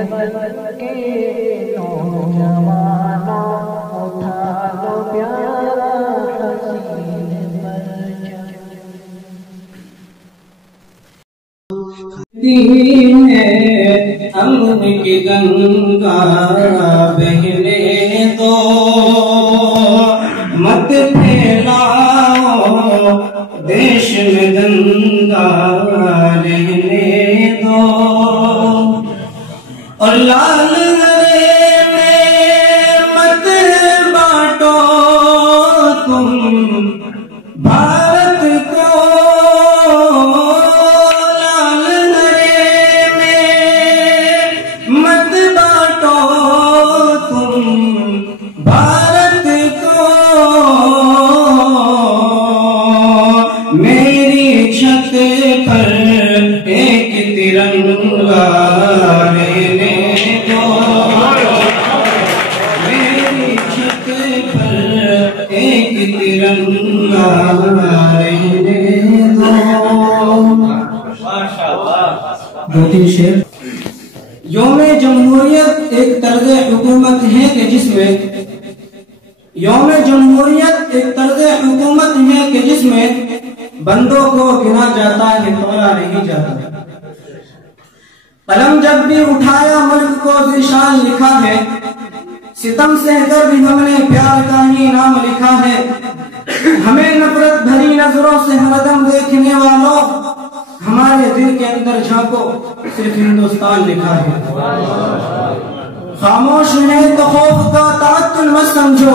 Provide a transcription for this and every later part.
वतन के नौजवानों, उठा लो प्यारा हसीन परचम। अमन की गंगा बहने दो, मत फैलाओ देश में दंगा रहने दो। और लाल गरे में मत बांटो तुम भारत को, लाल गरे में मत बांटो तुम भारत को। मेरी छत पर एक तिरंगा रहने दो, मेरी छत पर एक तिरंगा रहने दो। दो तीन शेर। यौमे जमहूरियत एक तर्ज हुकूमत है कि जिसमें, यौमे जमहूरियत एक तर्ज हुकूमत है कि जिसमें बंदों को गिना जाता है, तोला नहीं जाता। कलम जब भी उठाया मुल्क को ज़िशान लिखा है, सितम से कर भी हमने प्यार का ही नाम लिखा है। हमें नफरत भरी नजरों से हरदम देखने वालों, हमारे दिल के अंदर झांको, सिर्फ हिंदुस्तान लिखा है। खामोश है तो खौफ का ताअत्तुल मत समझो,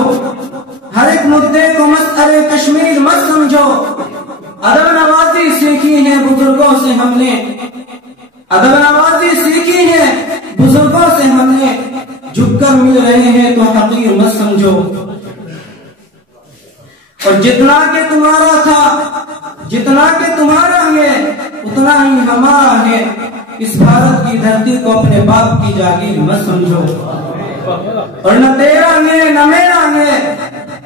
हर एक मुद्दे को मसअले कश्मीर मत समझो। अदब नवाजी सीखी है बुजुर्गों से हमने, अदब नवाजी सीखी है बुजुर्गों से हमने। झुककर मिल रहे हैं तो हकीर मत समझो। और जितना के तुम्हारा था, जितना के तुम्हारा है, उतना ही हमारा है। इस भारत की धरती को अपने बाप की जागीर मत समझो। और न तेरा है न मेरा है,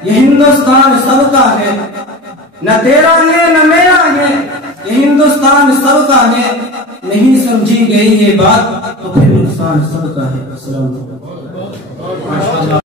ये हिंदुस्तान सबका है। न तेरा है न मेरा है, ये हिंदुस्तान सबका है। नहीं समझी गई ये बात तो फिर नुकसान सबका है। अस्सलाम वालेकुम।